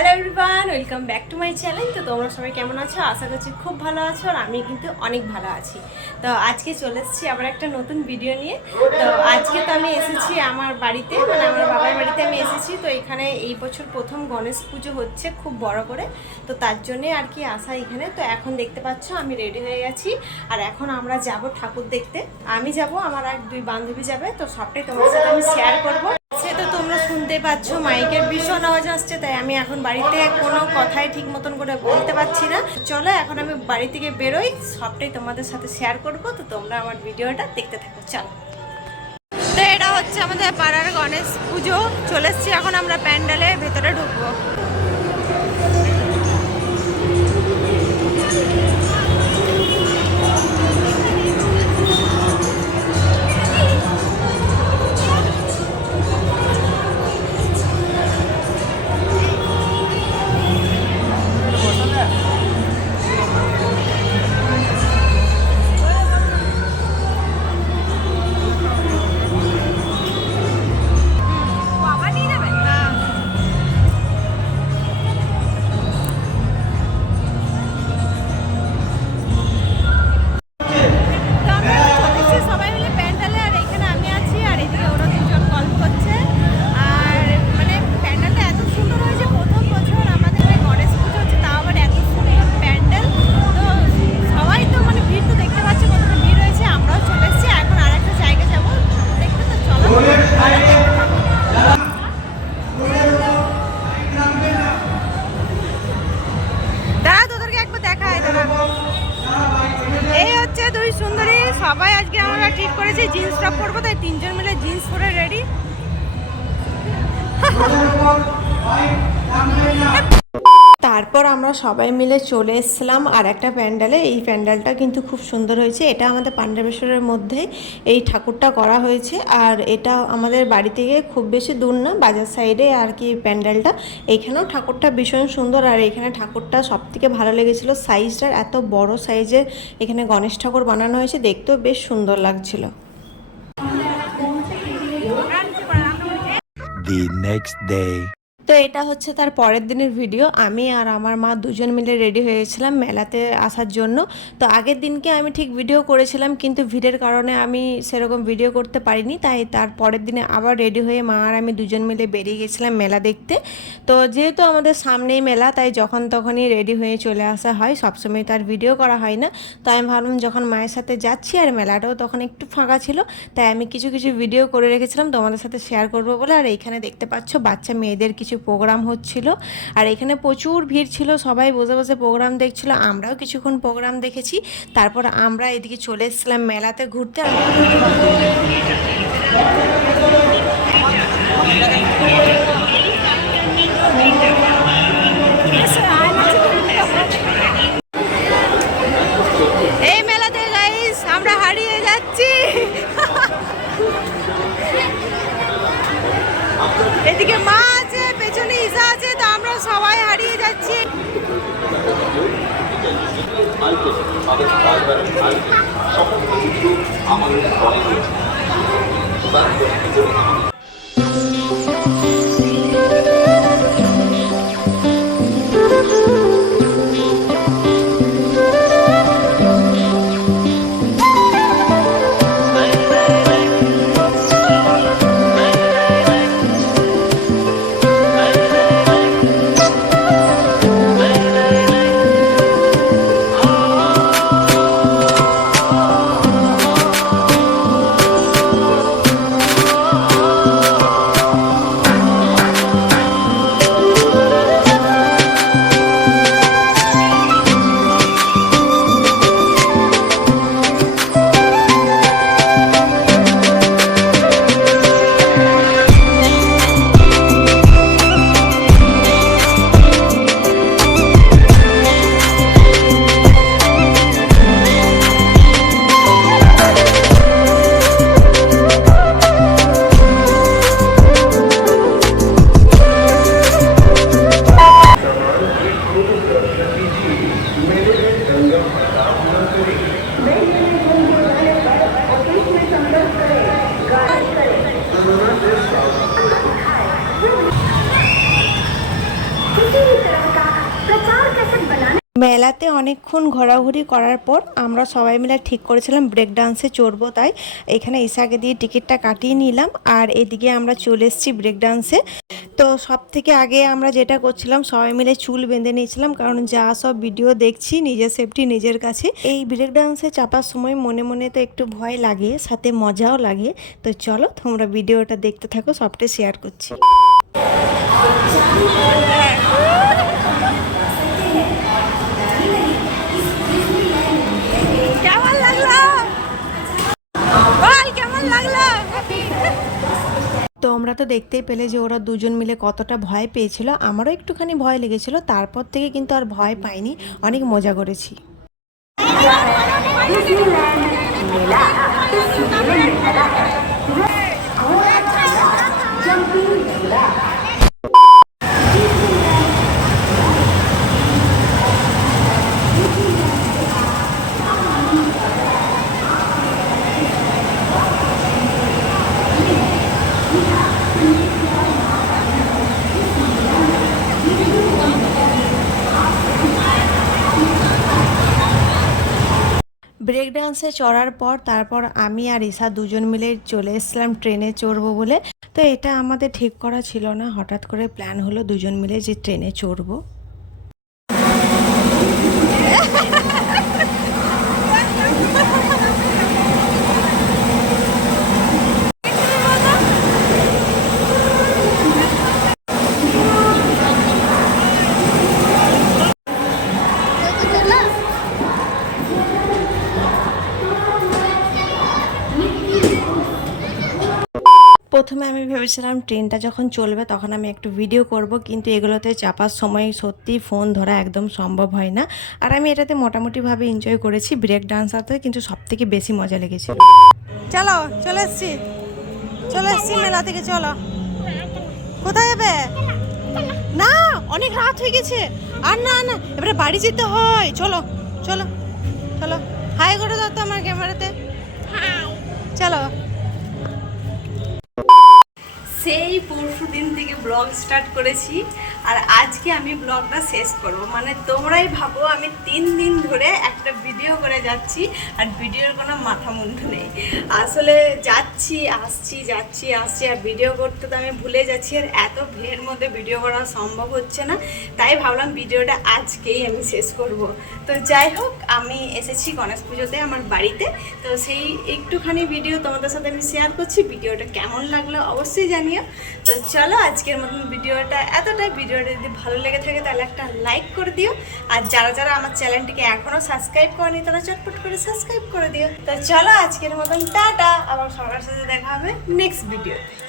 Hello everyone, welcome back to my channel. তো তোমরা সবাই কেমন আছো? আশা করছি খুব ভালো আছো, আর আমি কিন্তু অনেক ভালো আছি। তো আজকে চলে এসেছি আবার একটা নতুন ভিডিও নিয়ে। তো আজকে তো আমি এসেছি আমার বাড়িতে, মানে আমার বাবার বাড়িতে আমি এসেছি। তো এখানে এই বছর প্রথম গণেশ পুজো হচ্ছে খুব বড় করে, তো তার জন্যে আর কি আসা এখানে। তো এখন দেখতে পাচ্ছ আমি রেডি হয়ে গেছি, আর এখন আমরা যাব ঠাকুর দেখতে। আমি যাব, আমার আর দুই বান্ধবী যাবে। তো সবটাই তোমার সাথে আমি শেয়ার করবো। সে তো তোমরা শুনতে পাচ্ছ মাইকের ভীষণ আওয়াজ আসছে, তাই আমি এখন বাড়িতে কোনো কথাই ঠিক মতন করে বলতে পারছি না। চলো এখন আমি বাড়ি থেকে বেরোই, সবটাই তোমাদের সাথে শেয়ার করব। তো তোমরা আমার ভিডিওটা দেখতে থাকো, চলো। তো এটা হচ্ছে আমাদের পাড়ার গণেশ পুজো। চলে এসছি এখন আমরা প্যান্ডেলের ভেতরে ঢুকবো। এই হচ্ছে দুই সুন্দরী, সবাই আজকে আমরা ঠিক করেছি জিন্স টপ পরবো, তাই তিনজন মিলে জিন্স পরে রেডি। তারপর আমরা সবাই মিলে চলে এসেছিলাম আর একটা প্যান্ডেলে। এই প্যান্ডেলটা কিন্তু খুব সুন্দর হয়েছে। এটা আমাদের পাণ্ডবেশ্বরের মধ্যে এই ঠাকুরটা করা হয়েছে, আর এটা আমাদের বাড়ি থেকে খুব বেশি দূর না, বাজার সাইডে আর কি প্যান্ডেলটা। এইখানেও ঠাকুরটা ভীষণ সুন্দর, আর এখানে ঠাকুরটা সব থেকে ভালো লেগেছিলো সাইজটার, এত বড় সাইজের এখানে গণেশ ঠাকুর বানানো হয়েছে, দেখতেও বেশ সুন্দর লাগছিল। The next day. তো এটা হচ্ছে তার পরের দিনের ভিডিও। আমি আর আমার মা দুজন মিলে রেডি হয়েছিলাম মেলাতে আসার জন্য। তো আগের দিনকে আমি ঠিক ভিডিও করেছিলাম, কিন্তু ভিড়ের কারণে আমি সেরকম ভিডিও করতে পারিনি, তাই তার পরের দিনে আবার রেডি হয়ে মা আর আমি দুজন মিলে বেরিয়ে গেছিলাম মেলা দেখতে। তো যেহেতু আমাদের সামনেই মেলা, তাই যখন তখনই রেডি হয়ে চলে আসা হয়, সবসময় তার ভিডিও করা হয় না। তো আমি ভাবলাম যখন মায়ের সাথে যাচ্ছি আর মেলাটাও তখন একটু ফাঁকা ছিল, তাই আমি কিছু কিছু ভিডিও করে রেখেছিলাম তোমাদের সাথে শেয়ার করবো বলে। আর এইখানে দেখতে পাচ্ছ বাচ্চা মেয়েদের কিছু প্রোগ্রাম হচ্ছিল, আর এখানে প্রচুর ভিড় ছিল, সবাই বসে বসে প্রোগ্রাম দেখছিল। আমরাও কিছুক্ষণ প্রোগ্রাম দেখেছি, তারপর আমরা এদিকে চলে এসেছিলাম মেলাতে ঘুরতে। এই মেলাতে গাইস আমরা হারিয়ে যাচ্ছি। এদিকে মা আছে, পেছনে ঈশা আছে, তো আমরা সবাই হারিয়ে যাচ্ছি। মেলাতে অনেকক্ষণ ঘোরাঘুরি করার পর আমরা সবাই মিলে ঠিক করেছিলাম ব্রেক ডান্সে চড়বো, তাই এখানে ইসাকে দিয়ে টিকিটটা কাটিয়ে নিলাম আর এদিকে আমরা চলে এসেছি ব্রেক ডান্সে। তো সব থেকে আগে আমরা যেটা করছিলাম সবাই মিলে চুল বেঁধে নিয়েছিলাম, কারণ যা সব ভিডিও দেখছি নিজের সেফটি নিজের কাছে। এই ব্রেক ডান্সে চাপার সময় মনে মনে তো একটু ভয় লাগে, সাথে মজাও লাগে। তো চলো তোমরা ভিডিওটা দেখতে থাকো, সবটাই শেয়ার করছি। কেমন লাগলো বল, কেমন লাগলো? তোমরা তো দেখতেই পেলে যে ওরা দুজন মিলে কতটা ভয় পেয়েছিল, আমারও একটুখানি ভয় লেগেছিল। তারপর থেকে কিন্তু আর ভয় পাইনি, অনেক মজা করেছি। ব্রেক ডান্সে চড়ার পর তারপর আমি আর ঈশা দুজন মিলে চলে এসেছিলাম ট্রেনে চড়বো বলে। তো এটা আমাদের ঠিক করা ছিল না, হঠাৎ করে প্ল্যান হলো দুজন মিলে যে ট্রেনে চড়বো। প্রথমে আমি ভেবেছিলাম ট্রেনটা যখন চলবে তখন আমি একটু ভিডিও করব, কিন্তু এগুলোতে চাপার সময় সত্যি ফোন ধরা একদম সম্ভব হয় না। আর আমি এটাতে মোটামুটিভাবে এনজয় করেছি, ব্রেক ডান্সারতে কিন্তু সবথেকে বেশি মজা লেগেছিল। চলো চলে এসছি মেলা থেকে। চলো কোথায় যাবে? না অনেক রাত হয়ে গেছে, আর না না এবারে বাড়ি যেতে হয়। চলো চলো চলো, হাই করে দাও তো আমার ক্যামেরাতে। চলো। সেই পরশু দিন থেকে ব্লগ স্টার্ট করেছি আর আজকে আমি ব্লগটা শেষ করব। মানে তোমরাই ভাবো আমি 3 দিন ধরে একটা ভিডিও করে যাচ্ছি আর ভিডিওর কোনো মাথা মুন্ডু নেই। আসলে যাচ্ছি আসছি আর ভিডিও করতে তো আমি ভুলে যাচ্ছি, আর এত ভিড়ের মধ্যে ভিডিও করা সম্ভব হচ্ছে না। তাই ভাবলাম ভিডিওটা আজকেই আমি শেষ করব। তো যাই হোক, আমি এসেছি গণেশ পুজোতে আমার বাড়িতে, তো সেই একটুখানি ভিডিও তোমাদের সাথে আমি শেয়ার করছি। ভিডিওটা কেমন লাগলো অবশ্যই জানিও। তো চলো আজকের মতন ভিডিওটা এতটাই। ভিডিওটা যদি ভালো লেগে থাকে তাহলে একটা লাইক করে দিও, আর যারা যারা আমার চ্যানেলটিকে এখনো সাবস্ক্রাইব করেনি তারা চটপট করে সাবস্ক্রাইব করে দিও। তো চলো আজকের মতন টাটা, আবার সবার সাথে দেখা হবে নেক্সট ভিডিওতে।